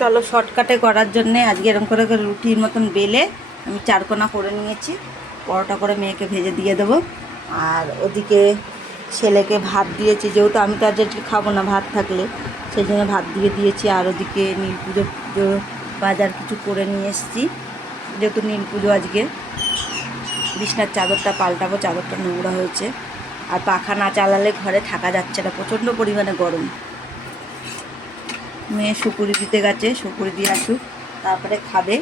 চলো শর্টকাটে করার জন্যে আজকে এরকম করে রুটির মতন বেলে আমি চারকোনা করে নিয়েছি। পরোটা করে মেয়েকে ভেজে দিয়ে দেবো। আর ওদিকে ছেলেকে ভাত দিয়েছি, যেহেতু আমি তো আজকে খাবো না ভাত থাকলে, সেই জন্য ভাত দিয়ে দিয়েছি। আর ওদিকে নীল পুজো বাজার কিছু করে নিয়ে এসেছি, যেহেতু নীল পুজো আজকে। বিছনার চাদরটা পাল্টাবো, চাদরটা নোংরা হয়েছে। আর পাখা না চালালে ঘরে থাকা যাচ্ছে না, প্রচণ্ড পরিমাণে গরম। মেয়ে সুপুরি দিতে গেছে, সুপুরি দিয়ে আসুক তারপরে খাবে।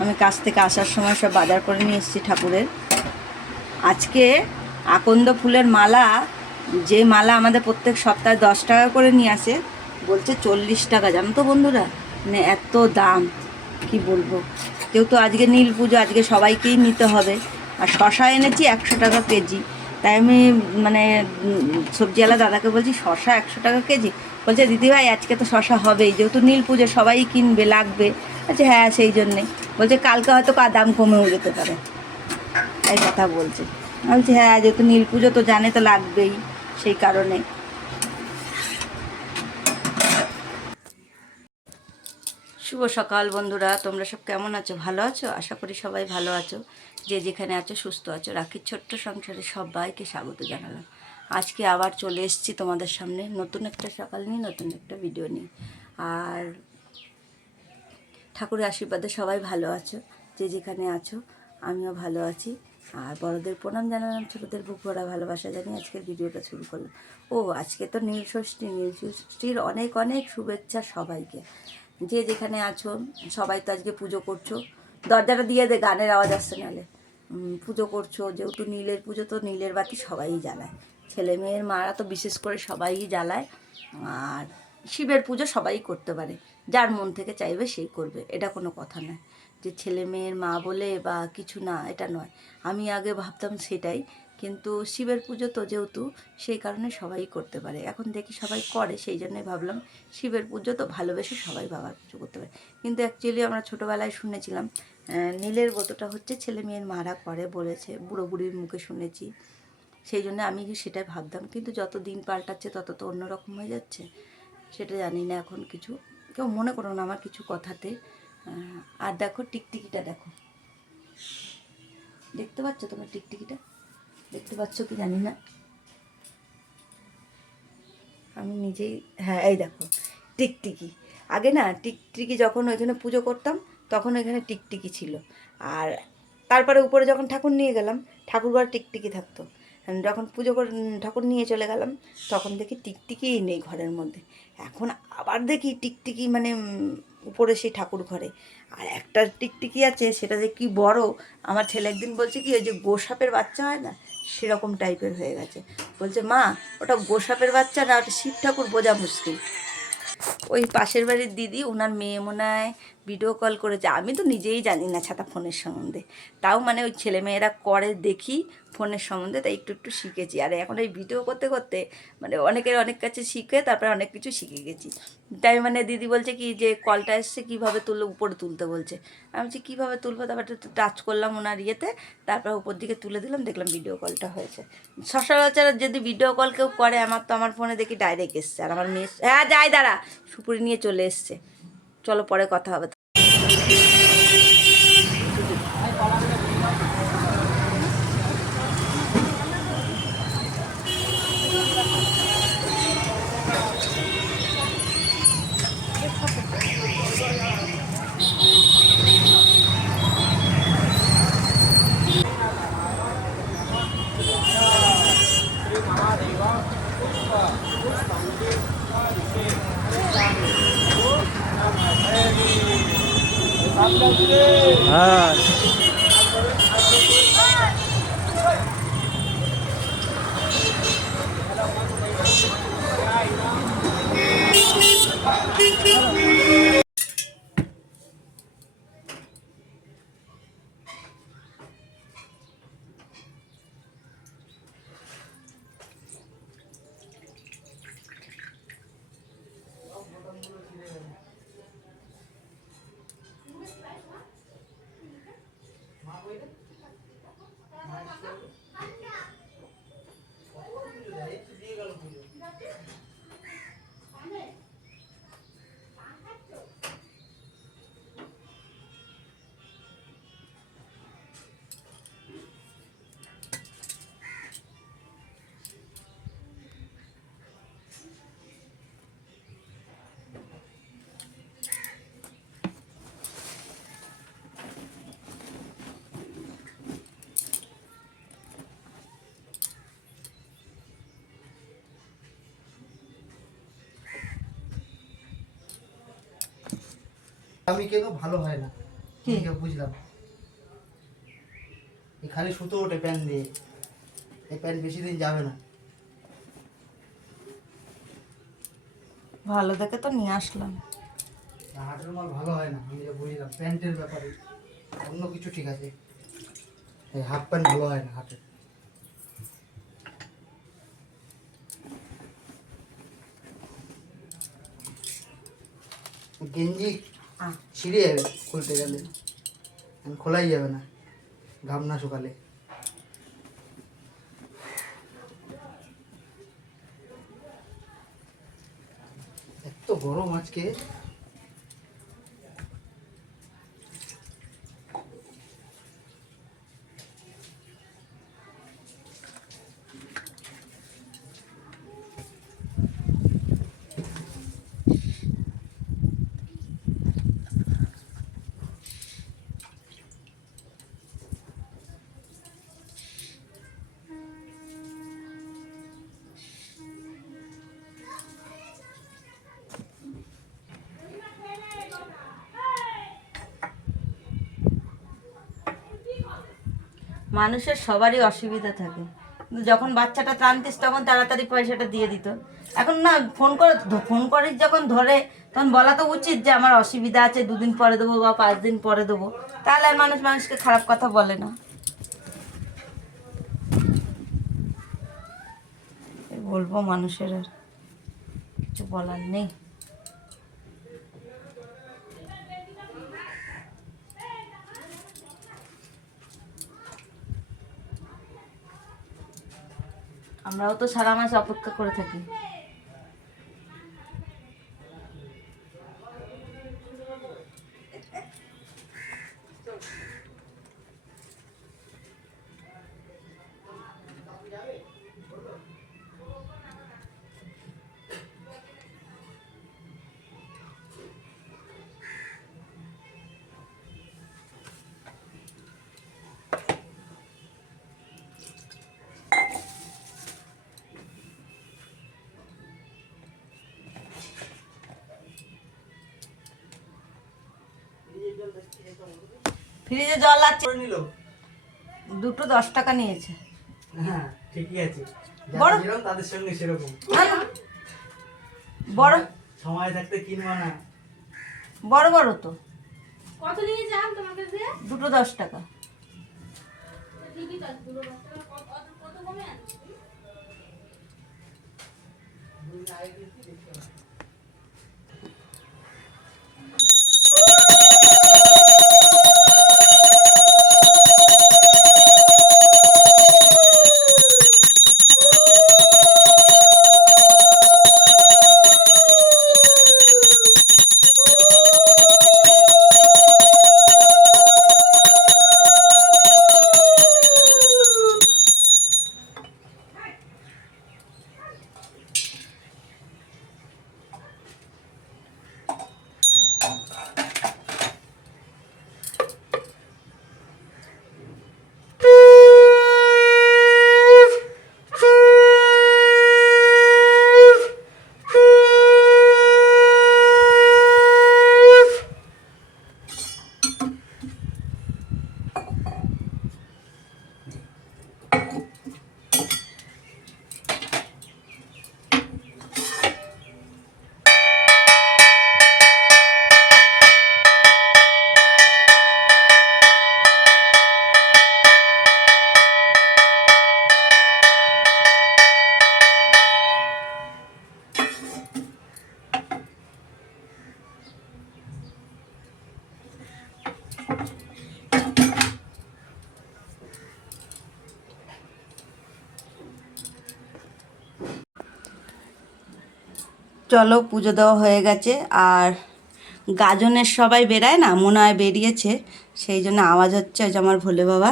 আমি কাছ থেকে আসার সময় সব বাজার করে নিয়ে এসেছি ঠাকুরের। আজকে আকন্দ ফুলের মালা, যে মালা আমাদের প্রত্যেক সপ্তাহে 10 টাকা করে নিয়ে আসে, বলছে 40 টাকা। জানো তো বন্ধুরা, মানে এত দাম কি বলবো। যেহেতু আজকে নীল পুজো, আজকে সবাইকেই নিতে হবে। আর শশা এনেছি 100 টাকা কেজি। তাই আমি মানে সবজিওয়ালা দাদাকে বলছি, শশা 100 টাকা কেজি? বলছে দিদিভাই আজকে তো শশা হবেই, যেহেতু নীল পুজো সবাই কিনবে, লাগবে। আচ্ছা হ্যাঁ, সেই জন্যে বলছে কালকে হয়তো দাম কমেও যেতে পারে, এই কথা বলছে। আমি বলছি হ্যাঁ, যেহেতু নীল পুজো তো জানে তো লাগবেই, সেই কারণে। শুভ সকাল বন্ধুরা, তোমরা সব কেমন আছো? ভালো আছো? আশা করি সবাই ভালো আছো। যে যেখানে আছো সুস্থ আছো। রাখির ছোট্ট সংসারে সবাইকে স্বাগত জানালাম। আজকে আবার চলে এসেছি তোমাদের সামনে নতুন একটা সকাল নিয়ে, নতুন একটা ভিডিও নিয়ে। আর ঠাকুরের আশীর্বাদে সবাই ভালো আছো, যে যেখানে আছো। আমিও ভালো আছি। আর বড়দের প্রণাম জানালাম, ছোটোদের বুক ভরা ভালোবাসা জানিয়ে আজকের ভিডিওটা শুরু করলাম। আজকে তো নীল ষষ্ঠী। নীল ষষ্ঠীর অনেক অনেক শুভেচ্ছা সবাইকে, যে যেখানে আছো। সবাই তো আজকে পুজো করছো। দরজাটা দিয়ে দে, গানের আওয়াজ আসছে নাহলে। পুজো করছো, যেহেতু নীলের পুজো, তো নীলের বাতি সবাই জ্বালায়। ছেলে মেয়ের মারা তো বিশেষ করে সবাই জ্বালায়। আর শিবের পুজো সবাই করতে পারে, যার মন থেকে চাইবে সেই করবে, এটা কোনো কথা নয় যে ছেলে মেয়ের মা বলে বা কিছু না, এটা নয়। আমি আগে ভাবতাম সেটাই, কিন্তু শিবের পুজো তো যেহেতু, সেই কারণে সবাই করতে পারে। এখন দেখি সবাই করে, সেই জন্যই ভাবলাম শিবের পুজো তো ভালোবেসে সবাই বাবার পুজো করতে পারে। কিন্তু অ্যাকচুয়ালি আমরা ছোটোবেলায় শুনেছিলাম নীলের ব্রতটা হচ্ছে ছেলে মেয়ের মারা করে, বলেছে বুড়ো বুড়ির মুখে শুনেছি। সেই জন্য আমি সেটাই ভাবতাম, কিন্তু যত দিন পাল্টাচ্ছে তত তো অন্যরকম হয়ে যাচ্ছে। সেটা জানি না এখন কিছু, কেউ মনে করো না আমার কিছু কথাতে। আর দেখো টিকটিকিটা দেখো, দেখতে পাচ্ছ তোমরা টিকটিকিটা? দেখতে পাচ্ছ কি জানি না, আমি নিজেই, হ্যাঁ এই দেখো টিকটিকি। আগে না টিকটিকি যখন ওইখানে পুজো করতাম, তখন ওইখানে টিকটিকি ছিল। আর তারপরে উপরে যখন ঠাকুর নিয়ে গেলাম, ঠাকুর ঘরে টিকটিকি থাকতো। যখন পুজো করে ঠাকুর নিয়ে চলে গেলাম, তখন দেখি টিকটিকিই নেই ঘরের মধ্যে। এখন আবার দেখি টিকটিকি, মানে উপরে সেই ঠাকুর ঘরে। আর একটা টিকটিকি আছে, সেটা যে কি বড়, আমার ছেলে একদিন বলছে কি, ওই যে গোসাপের বাচ্চা হয় না, সেরকম টাইপের হয়ে গেছে। বলছে মা, ওটা গোসাপের বাচ্চা না, ওটা শিব ঠাকুর বোঝা মুশকিল। ওই পাশের বাড়ির দিদি, ওনার মেয়ে মনে হয় ভিডিও কল করেছে। আমি তো নিজেই জানি না ছাতা ফোনের সম্বন্ধে, তাও মানে ওই ছেলেমেয়েরা করে দেখি ফোনের সম্বন্ধে, তাই একটু একটু শিখেছি। আর এখন এই ভিডিও করতে করতে মানে অনেকের অনেক কাছে শিখে তারপরে অনেক কিছু শিখে গেছি। তাই মানে দিদি বলছে কি যে কলটা এসছে কীভাবে তুললো, উপরে তুলতে বলছে। আমি বলছি কীভাবে তুলবো, তারপর একটু টাচ করলাম ওনার ইয়েতে, তারপর উপর দিকে তুলে দিলাম, দেখলাম ভিডিও কলটা হয়েছে। সচরাচর যদি ভিডিও কল কেউ করে, আমার তো আমার ফোনে দেখি ডাইরেক্ট এসছে। আর আমার মেয়ে, হ্যাঁ যাই দাঁড়া, সুপুরি নিয়ে চলে এসছে। চলো পরে কথা হবে। হ্যাঁ আমি কেন ভালো হয় না ঠিক বুঝলাম। এই খালি সুতো ওঠে প্যান দিয়ে, এই প্যান বেশি দিন যাবে না। ভালো দেখে তো নিয়ে আসলাম। হাটের মাল ভালো হয় না, আমি যা বুঝলাম প্যান্টের ব্যাপারে। অন্য কিছু ঠিক আছে, এই হাফ প্যান্ট ভালো হয় না হাটের। গেঞ্জি ছিঁড়ে যাবে খুলতে গেলে, খোলাই যাবে না ঘাম না শুকালে। এত গরম আজকে। মানুষের সবারই অসুবিধা থাকে, কিন্তু যখন বাচ্চাটা টানতিস তখন তাড়াতাড়ি পয়সাটা দিয়ে দিত। এখন না, ফোন করিস যখন ধরে, তখন বলা তো উচিত যে আমার অসুবিধা আছে, 2 দিন পরে দেবো বা 5 দিন পরে দেবো। তাহলে আর মানুষ মানুষকে খারাপ কথা বলে না। বলবো মানুষের আর কিছু বলার নেই। আমরাও তো সারা মাস অপেক্ষা করে থাকি। ফ্রিজে জল আছে, দুটো 10 টাকা নিয়েছে। হ্যাঁ ঠিকই আছে, বড় যেরকম তাদের সঙ্গে সেরকম। বড় সময় থাকতে কিনবা না। বড় বড় তো কত নিয়ে যান তোমার কাছে? দুটো 10 টাকা। ঠিকই আছে, দুটো 10 টাকা। কত কমে আনছি? চলো, পুজো দেওয়া হয়ে গেছে। আর গাজনের সবাই বেরায় না, মনে হয় বেরিয়েছে, সেই জন্য আওয়াজ হচ্ছে। ওই যে আমার ভোলে বাবা।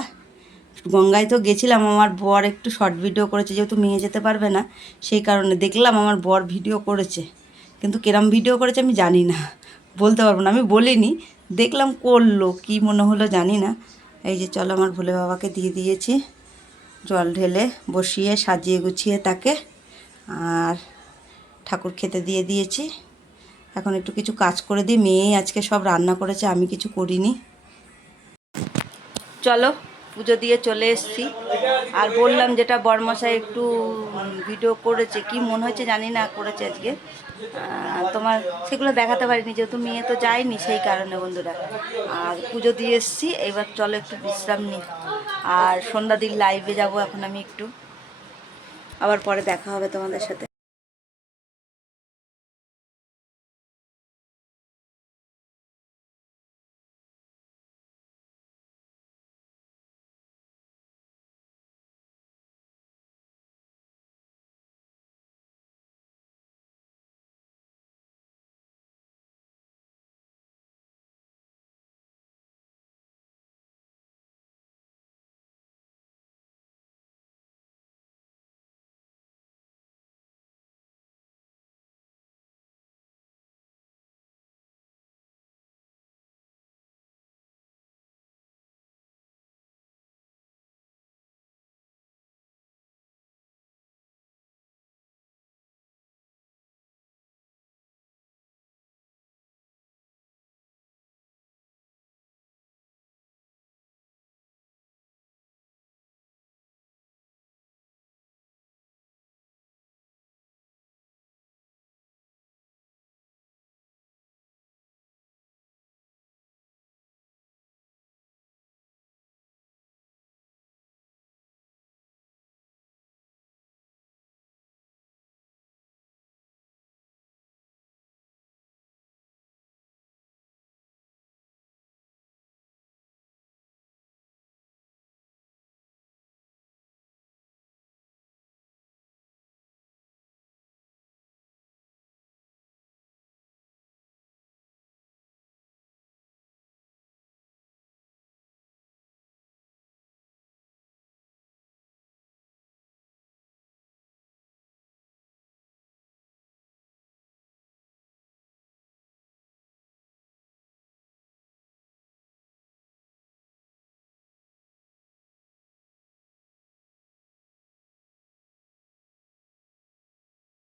গঙ্গায় তো গেছিলাম, আমার বর একটু শর্ট ভিডিও করেছে, যেহেতু মেয়ে যেতে পারবে না, সেই কারণে দেখলাম আমার বর ভিডিও করেছে। কিন্তু কিরম ভিডিও করেছে আমি জানি না, বলতে পারবো না, আমি বলিনি, দেখলাম করলো, কি মনে হলো জানি না। এই যে চলো, আমার ভোলে বাবাকে দিয়ে দিয়েছি জল ঢেলে, বসিয়ে সাজিয়ে গুছিয়ে তাকে, আর ঠাকুর খেতে দিয়ে দিয়েছি। এখন একটু কিছু কাজ করে দিই। মেয়েই আজকে সব রান্না করেছে, আমি কিছু করিনি। চলো পুজো দিয়ে চলে এসেছি। আর বললাম যেটা বরমশাই একটু ভিডিও করেছে, কি মনে হচ্ছে জানি না, করেছে আজকে, তোমার সেগুলো দেখাতে পারিনি যেহেতু মেয়ে তো যায়নি, সেই কারণে বন্ধুরা। আর পুজো দিয়ে এসেছি, এবার চলো একটু বিশ্রাম নিই। আর সন্ধ্যা দিন লাইভে যাব এখন আমি একটু, আবার পরে দেখা হবে তোমাদের সাথে।